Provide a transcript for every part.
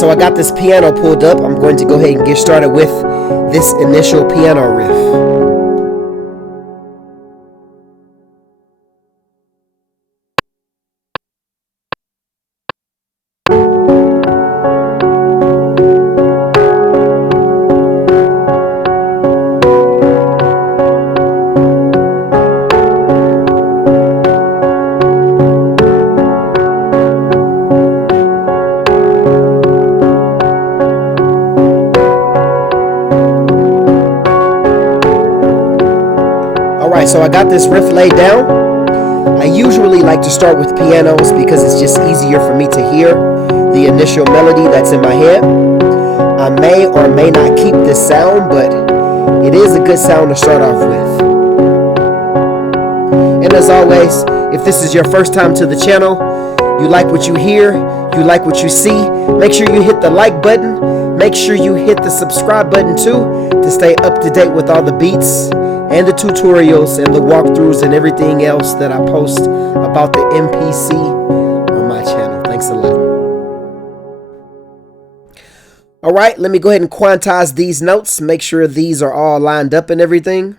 So I got this piano pulled up. I'm going to go ahead and get started with this initial piano riff. Alright, so I got this riff laid down. I usually like to start with pianos because it's just easier for me to hear the initial melody that's in my head. I may or may not keep this sound, but it is a good sound to start off with. And as always, if this is your first time to the channel, you like what you hear, you like what you see, make sure you hit the like button, make sure you hit the subscribe button too to stay up to date with all the beats and the tutorials and the walkthroughs and everything else that I post about the MPC on my channel. Thanks a lot. Alright, let me go ahead and quantize these notes, make sure these are all lined up and everything.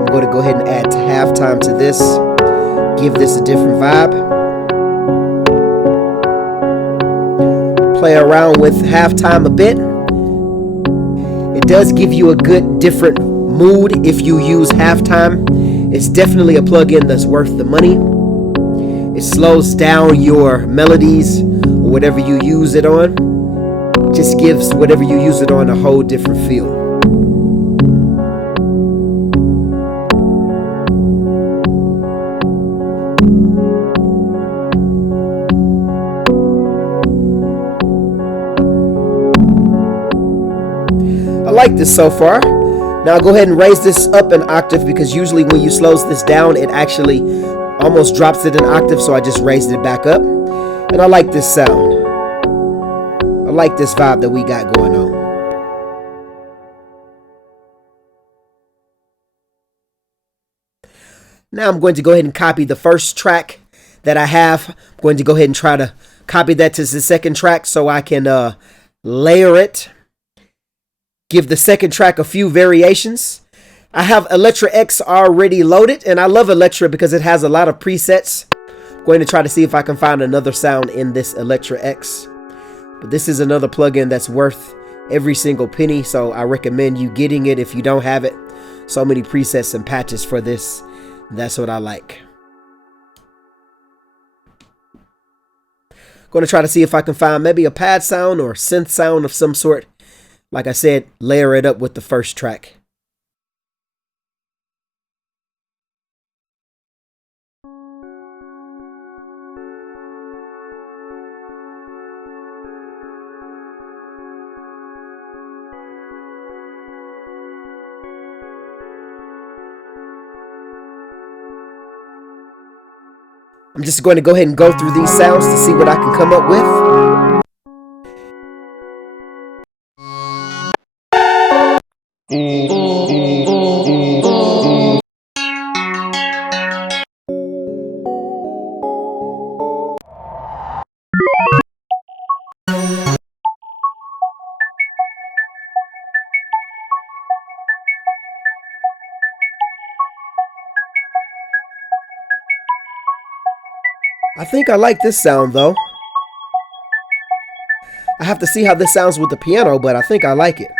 I'm going to go ahead and add halftime to this, give this a different vibe. Play around with halftime a bit. It does give you a good different mood if you use halftime. It's definitely a plugin that's worth the money. It slows down your melodies or whatever you use it on. Just gives whatever you use it on a whole different feel. I like this so far. Now I'll go ahead and raise this up an octave because usually when you slow this down, it actually almost drops it an octave, so I just raised it back up. And I like this sound. I like this vibe that we got going on. Now I'm going to go ahead and copy the first track that I have. I'm going to go ahead and try to copy that to the second track so I can layer it. Give the second track a few variations. I have Electra X already loaded, and I love Electra because it has a lot of presets. I'm going to try to see if I can find another sound in this Electra X. But this is another plugin that's worth every single penny, so I recommend you getting it if you don't have it. So many presets and patches for this. That's what I like. Going to try to see if I can find maybe a pad sound or synth sound of some sort. Like I said, layer it up with the first track. I'm just going to go ahead and go through these sounds to see what I can come up with. I think I like this sound though. I have to see how this sounds with the piano, but I think I like it.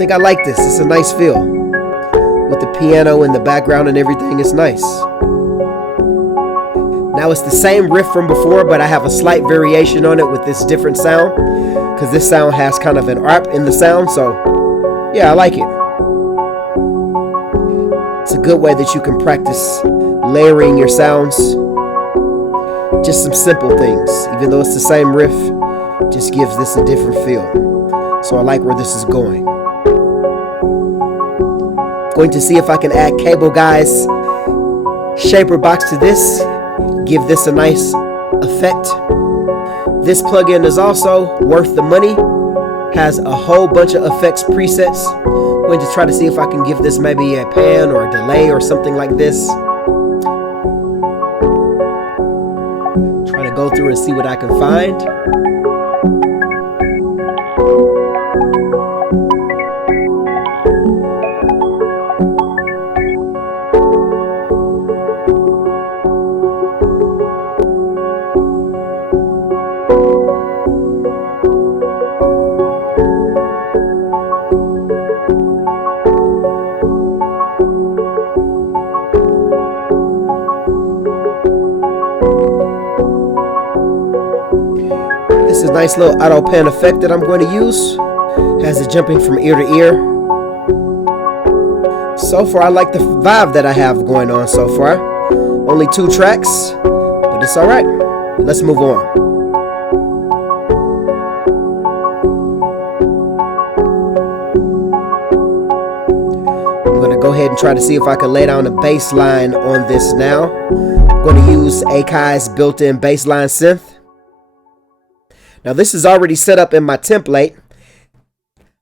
think I like this. It's a nice feel. With the piano in the background and everything, it's nice. Now it's the same riff from before, but I have a slight variation on it with this different sound. Because this sound has kind of an arp in the sound, so yeah, I like it. It's a good way that you can practice layering your sounds. Just some simple things. Even though it's the same riff, just gives this a different feel. So I like where this is going. Going to see if I can add Cable Guy's shaper box to this. Give this a nice effect. This plugin is also worth the money. Has a whole bunch of effects presets. I'm going to try to see if I can give this maybe a pan or a delay or something like this. Try to go through and see what I can find. This is a nice little auto pan effect that I'm going to use. Has it jumping from ear to ear. So far, I like the vibe that I have going on so far. Only 2 tracks, but it's alright. Let's move on. I'm going to go ahead and try to see if I can lay down a bass line on this now. I'm going to use Akai's built-in Bassline synth. Now this is already set up in my template.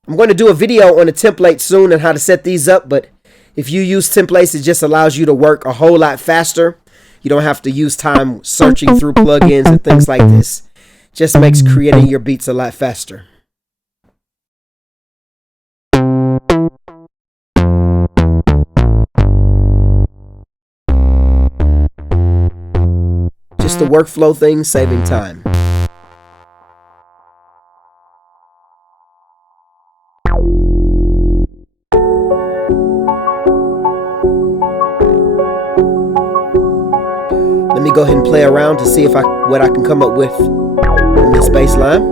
I'm going to do a video on a template soon and how to set these up, but if you use templates, it just allows you to work a whole lot faster. You don't have to use time searching through plugins and things like this. Just makes creating your beats a lot faster. Just a workflow thing, saving time. Let me go ahead and play around to see if what I can come up with in this bass line.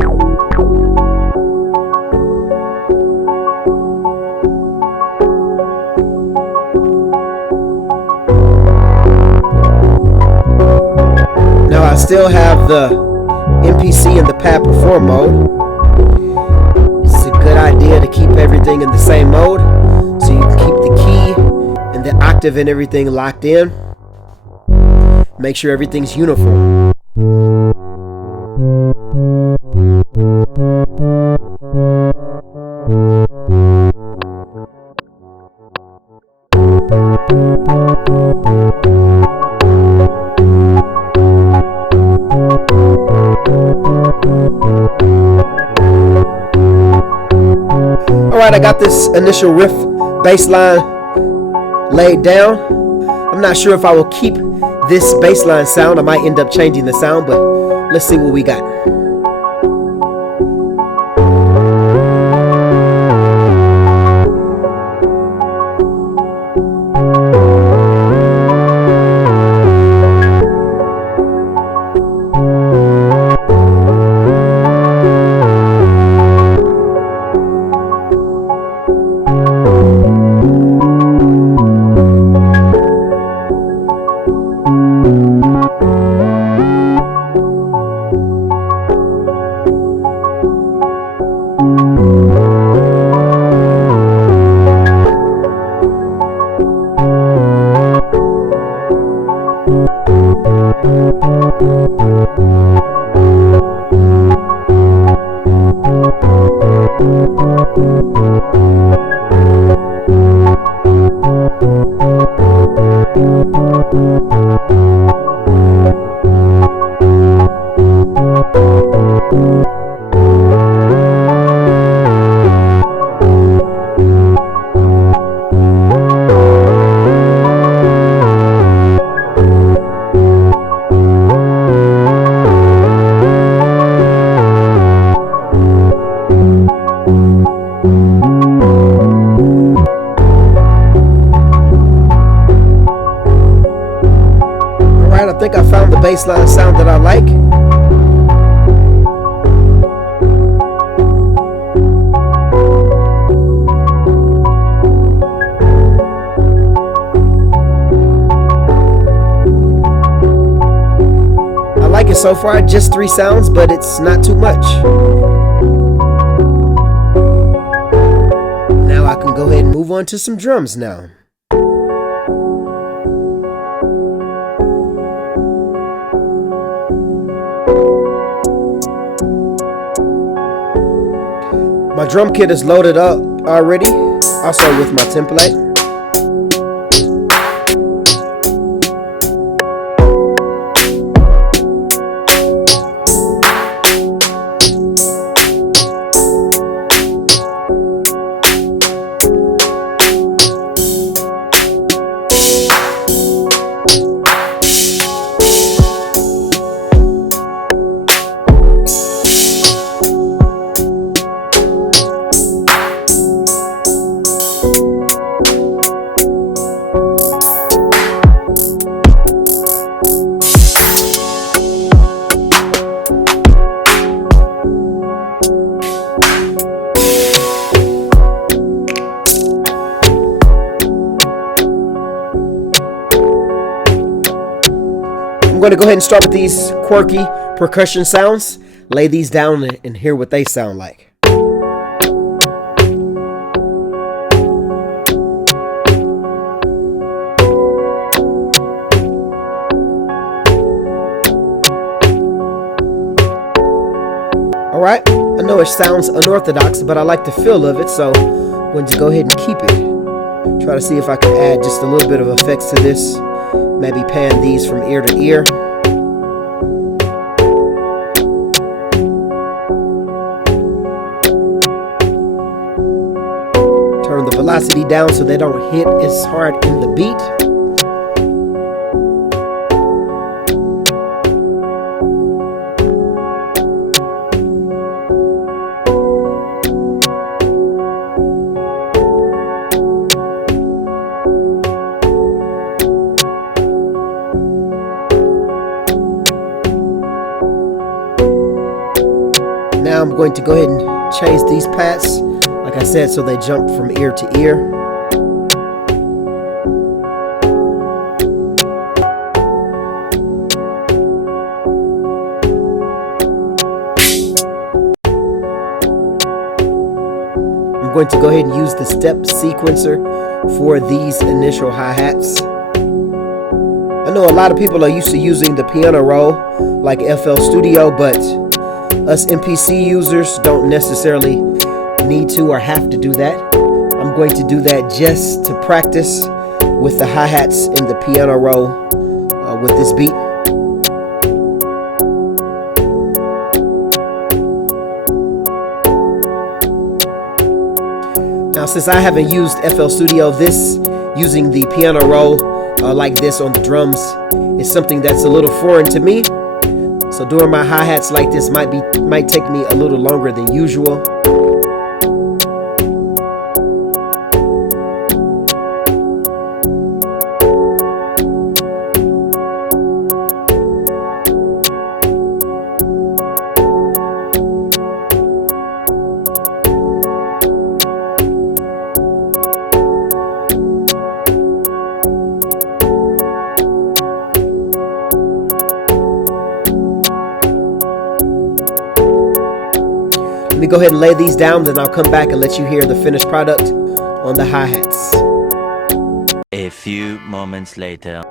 Now I still have the MPC in the pad perform mode. It's a good idea to keep everything in the same mode so you can keep the key and the octave and everything locked in. Make sure everything's uniform. Alright, I got this initial riff bass line laid down. I'm not sure if I will keep this bassline sound. I might end up changing the sound, but let's see what we got. bassline sound that I like. I like it so far, just 3 sounds, but it's not too much. Now I can go ahead and move on to some drums now. My drum kit is loaded up already, also with my template. I'm going to go ahead and start with these quirky percussion sounds, lay these down and hear what they sound like. Alright, I know it sounds unorthodox, but I like the feel of it, so I'm going to go ahead and keep it. Try to see if I can add just a little bit of effects to this. Maybe pan these from ear to ear. Turn the velocity down so they don't hit as hard in the beat. Now I'm going to go ahead and change these pads, like I said, so they jump from ear to ear. I'm going to go ahead and use the step sequencer for these initial hi-hats. I know a lot of people are used to using the piano roll like FL Studio, but us MPC users don't necessarily need to or have to do that. I'm going to do that just to practice with the hi-hats in the piano roll with this beat. Now, since I haven't used FL Studio, using the piano roll like this on the drums is something that's a little foreign to me. So doing my hi-hats like this might take me a little longer than usual. Let me go ahead and lay these down, then I'll come back and let you hear the finished product on the hi-hats. A few moments later.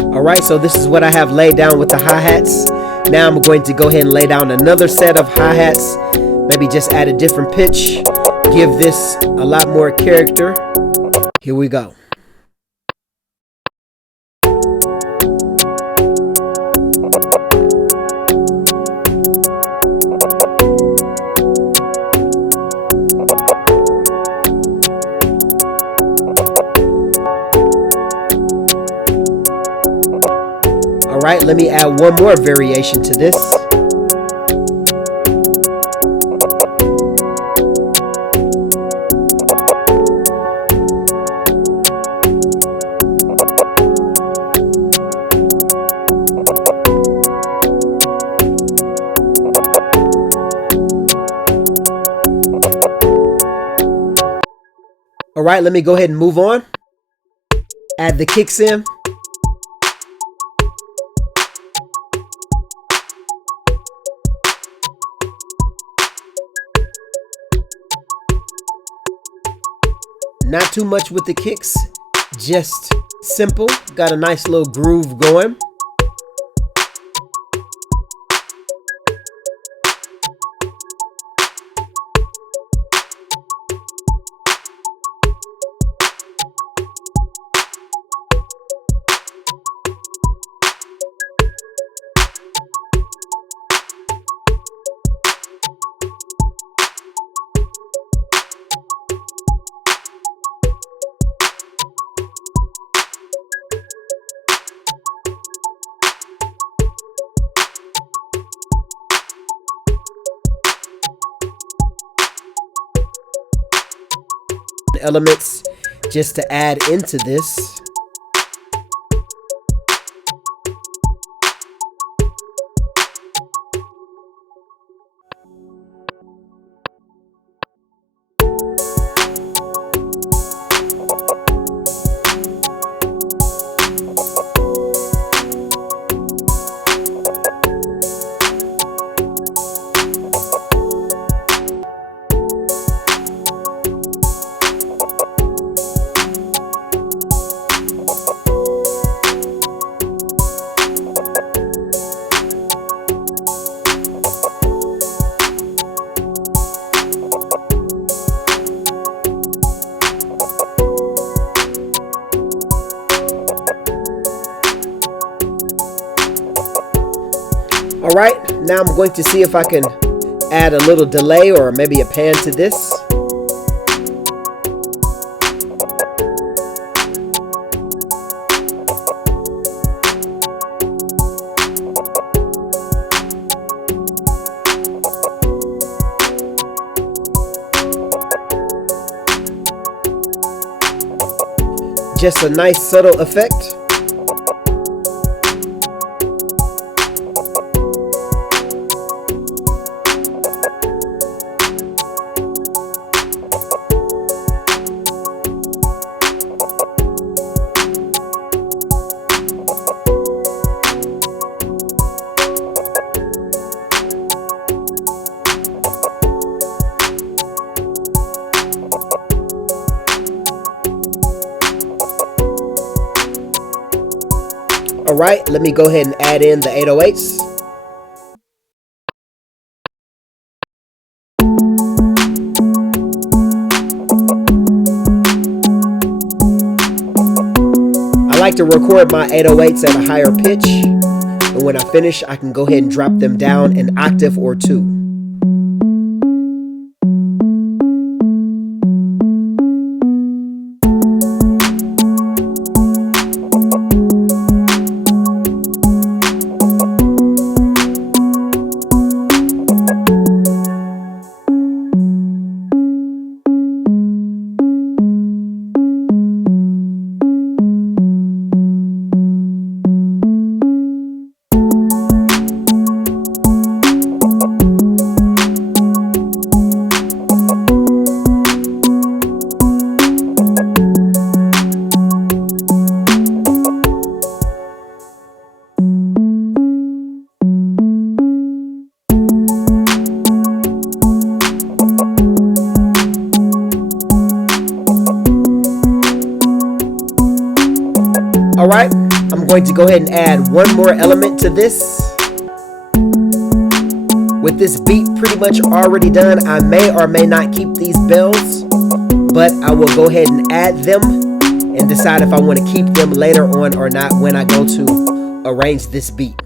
Alright, so this is what I have laid down with the hi-hats. Now I'm going to go ahead and lay down another set of hi-hats. Maybe just add a different pitch. Give this a lot more character. Here we go. Alright, let me add one more variation to this. All right, let me go ahead and move on. Add the kicks in. Not too much with the kicks, just simple. Got a nice little groove going. Elements just to add into this. All right, now I'm going to see if I can add a little delay or maybe a pan to this. Just a nice subtle effect. All right, let me go ahead and add in the 808s. I like to record my 808s at a higher pitch, and when I finish, I can go ahead and drop them down an octave or two. All right, I'm going to go ahead and add one more element to this. With this beat pretty much already done, I may or may not keep these bells, but I will go ahead and add them and decide if I want to keep them later on or not when I go to arrange this beat.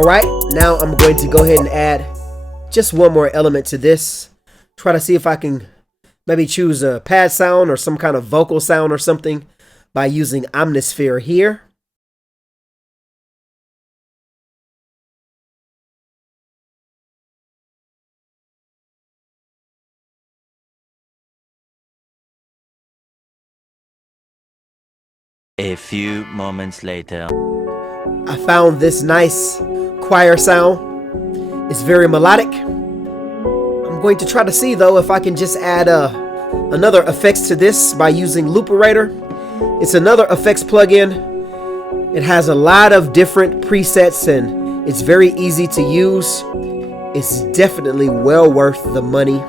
All right, now I'm going to go ahead and add just one more element to this. Try to see if I can maybe choose a pad sound or some kind of vocal sound or something by using Omnisphere here. A few moments later. I found this nice choir sound. It's very melodic. I'm going to try to see though if I can just add another effects to this by using Looperator. It's another effects plugin. It has a lot of different presets and it's very easy to use. It's definitely well worth the money.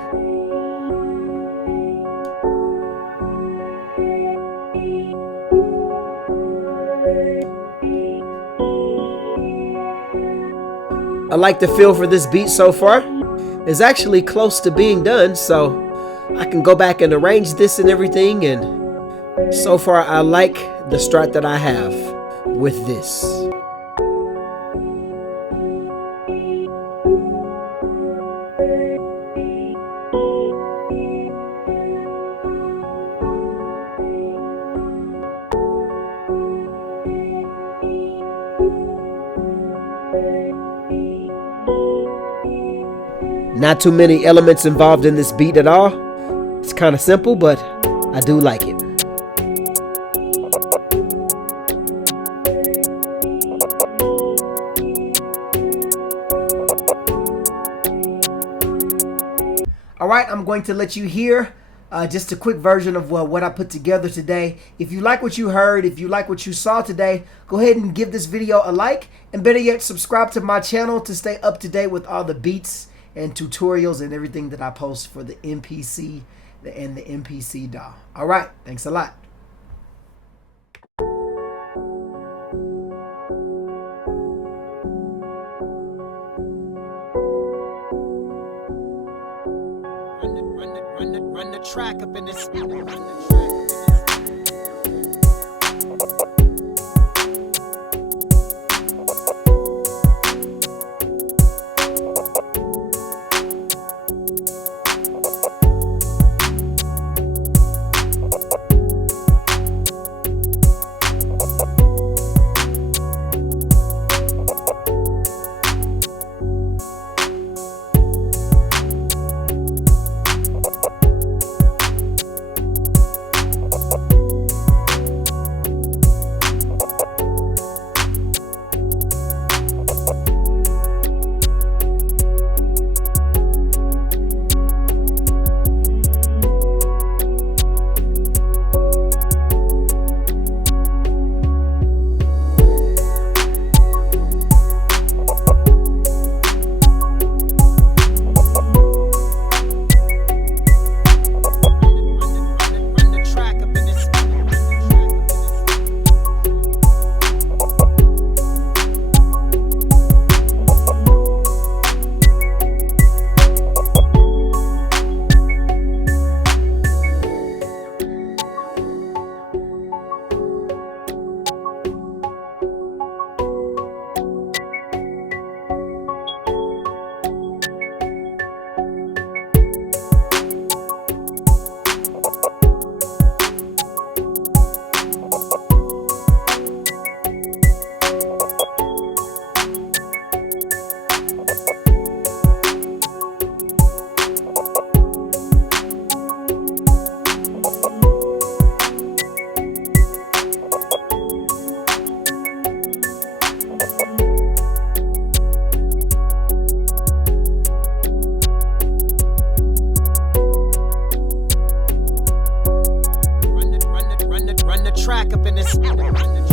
I like the feel for this beat so far. It's actually close to being done, so I can go back and arrange this and everything, and so far I like the start that I have with this. Not too many elements involved in this beat at all. It's kind of simple, but I do like it. All right, I'm going to let you hear just a quick version of what I put together today. If you like what you heard, if you like what you saw today, go ahead and give this video a like, and better yet, subscribe to my channel to stay up to date with all the beats and tutorials and everything that I post for the MPC and the MPC DAW. All right, thanks a lot. Run the track up in this. Track up in this.